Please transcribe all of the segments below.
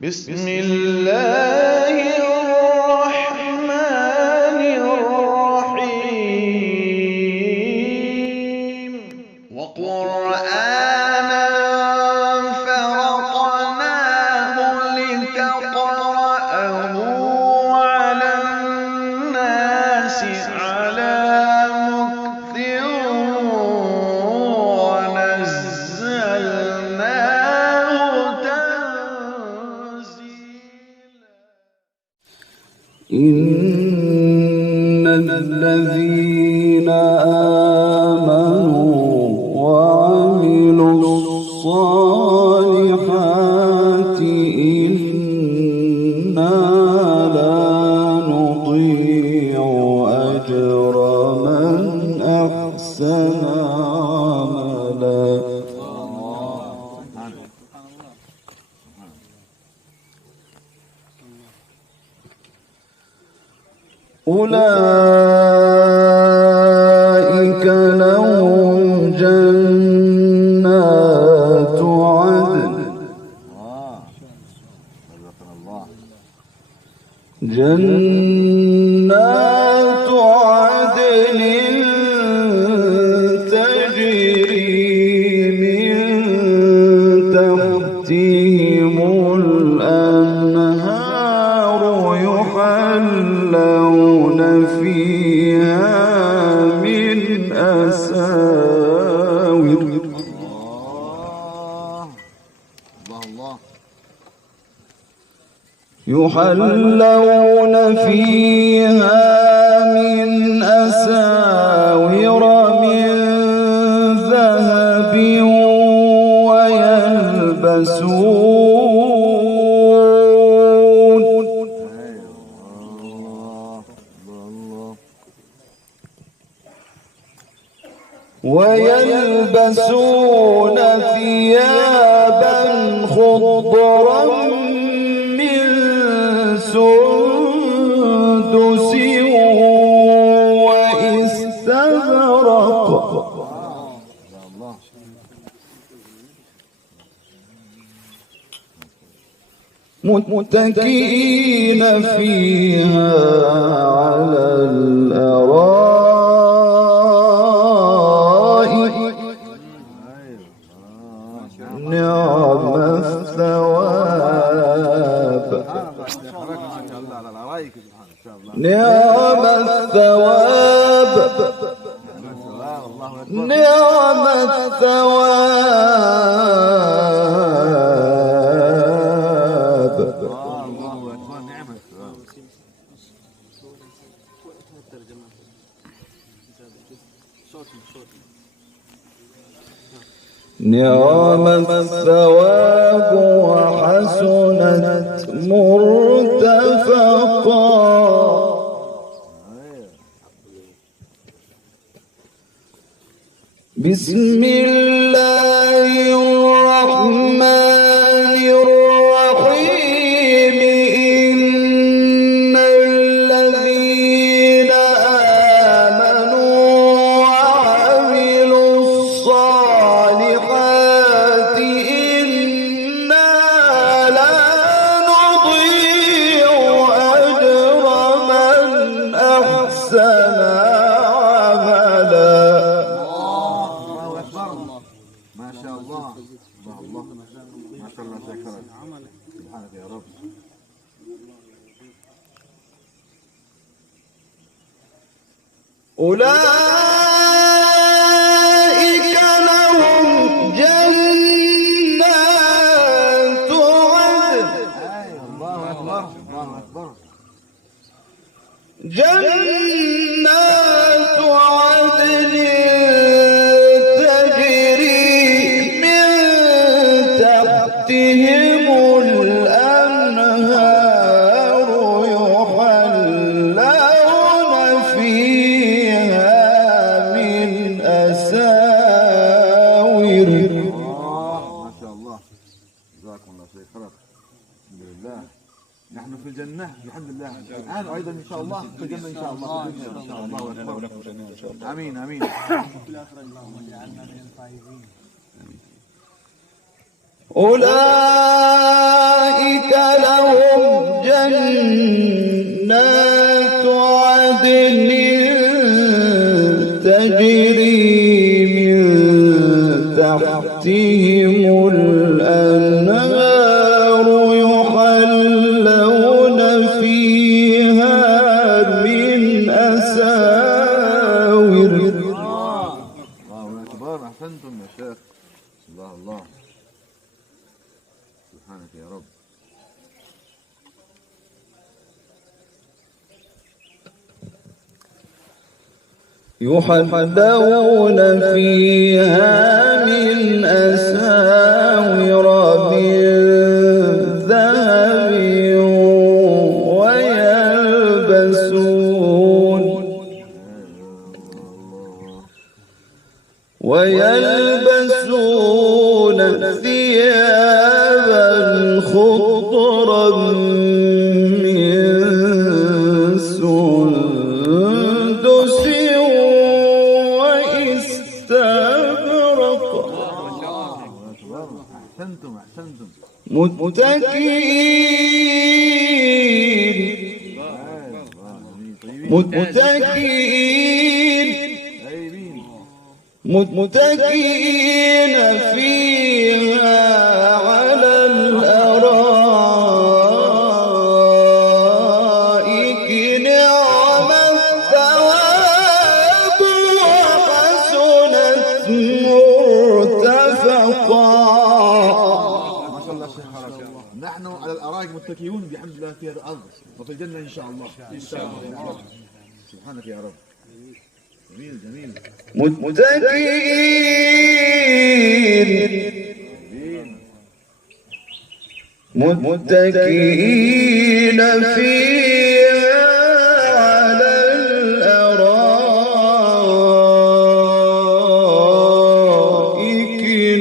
بسم الله الرحمن الرحيم وقرآنا فرقناه لتقرأه على الناس على مكث ونزلناه تنزيلا إن الذين آمنوا وعملوا الصالحات إنا لا نضيع أجر من أحسن عملا. أولئك لهم جنات عدن تجري من تحتهم الأنهار يحلون فيها من أساور من ذهب ويلبسون ثيابا خضرا من سندس واستبرق متكئين فيها على الأرائك نعم الثواب نعم الثواب نعم الثواب. نعم الثواب وحسنت مرتفقا. بسم الله الرحمن الرحيم إن الذين آمنوا وعملوا الصالحات إنا لا نضيع أجر من أحسن عملا. ما شاء الله الله ما شاء الله شكرا سبحانك يا رب. أولئك لهم جنات عدن الله أكبر الله أكبر. جنات عدن تجري من تحتهم الأنهار يحلون فيها من أساور. ما شاء الله جزاكم الله خير. خلاص الحمد لله نحن في الجنة الحمد لله. الآن أيضا إن شاء الله في الجنة إن شاء الله. إن شاء الله ولكم جميعا إن شاء الله. آمين آمين. أولئك سبحانك يا رب. يحلون فيها من أساور من ذهب ويلبسون ثيابا خضرا من سندس واستبرق أحسنتم. متكئين فيها على الأرائك نعم الثواب وحسنت مرتفقا. ما شاء الله شيخ خلاص. نحن على الأرائك متكئون بحمد الله في هذا الأرض وفي الجنة إن شاء الله. سبحانك يا رب. جميل. متكئين فيها على الأرائك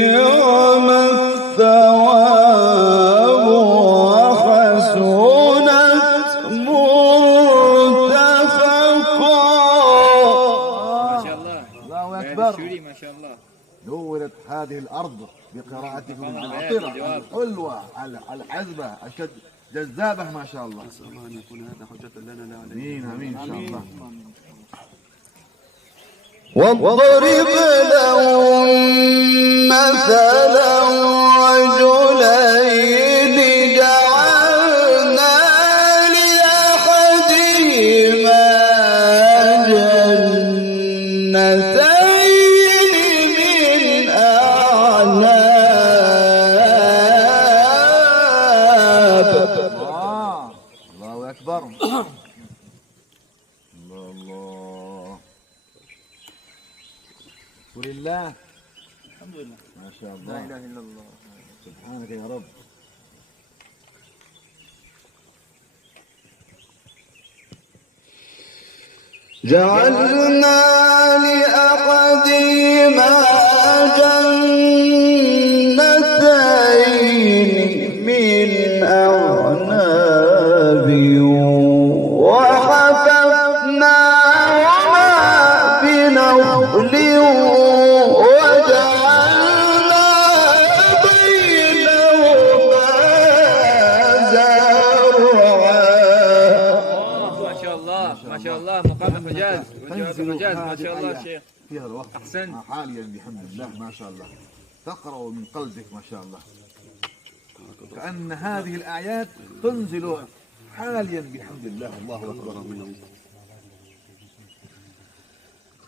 نعم الثواب وحسنت مرتفقا. الله أكبر. ما شاء الله. نورت هذه الأرض بقراءتكم العطرة الحلوة الحزبة الشد جذابة ما شاء الله. نسأل الله أن يكون هذا حجة لنا لا علينا. آمين إن شاء الله. واضرب لهم مثلا رجلين جعلنا لأحدهما جنتين من أعناب. الله أكبر. الله ولله. الحمد لله. ما شاء الله. لا إله إلا الله. سبحانك يا رب. جعلنا لأحدهما جنتين من أعناب وحففناهما بنخل وجعلنا بينهما زرعا. ما شاء الله ما شاء الله. مقام الحجاز وجهات الحجاز ما شاء الله شيخ. في هذا الوقت أحسنت. حاليا بحمد الله ما شاء الله تقرأ من قلبك ما شاء الله كأن هذه الآيات تنزل حاليا بحمد الله. الله أكبر.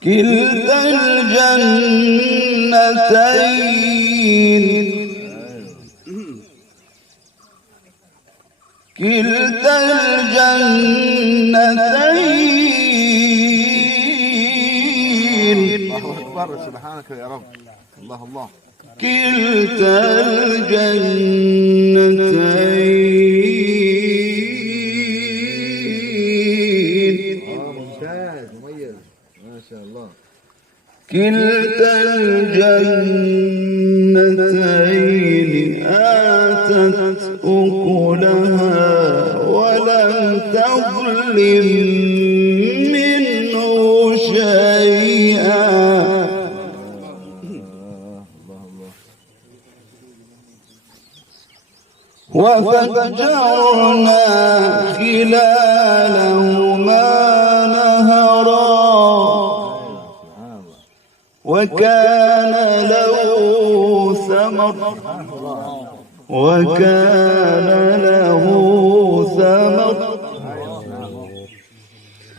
كلتا الجنتين الله أكبر. سبحانك يا رب. الله كلتا الجنتين ممتاز مميز ما شاء الله. كلتا الجنتين آتت أكلها ولم تظلم منه شيئا. وفجرنا خلالهما نهرا وكان له ثمر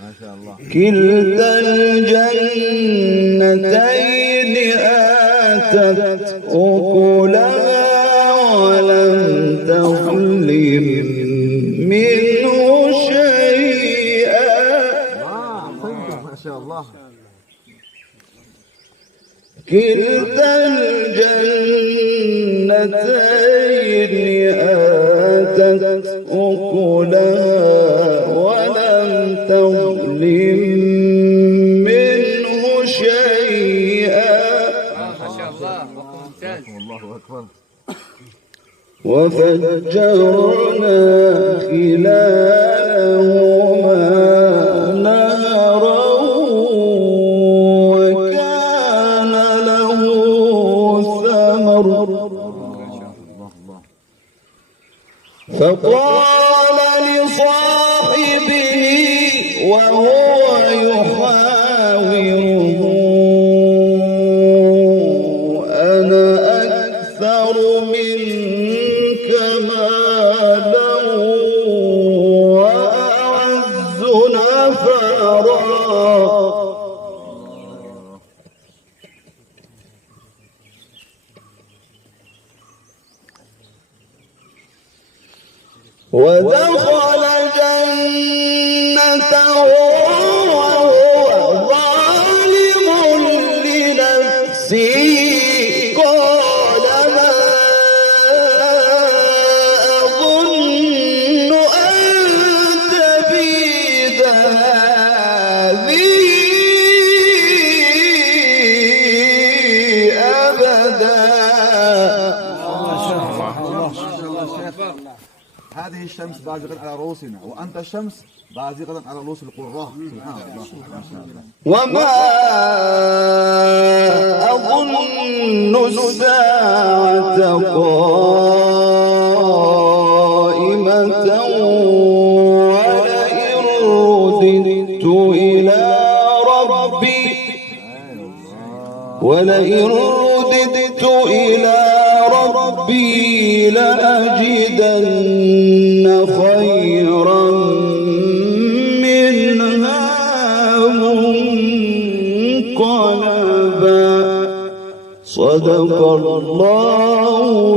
ما شاء الله. كلتا الجنتين آتت أكلها ولم كلتا الجنتين آتت أكلها ولم تظلم منه شيئا. ما شاء الله ممتاز. الله أكبر. وفجرنا خلالهما نهرا وكان له ثمر فقال لصاحبه وهو يحاوره أنا أكثر منك مالا وأعز نفرا. ودخل جنته وهو ظالم لنفسه قال ما أظن أن تبيد هذه أبدا. هذه الشمس بازغة على رؤوسنا وأنت الشمس بازغة على رؤوس القراء. سبحان الله ما شاء الله. وما أظن الساعة قائمة ولئن رددت إلى ربي لأجدن خيرا منها منقلبا. صدق الله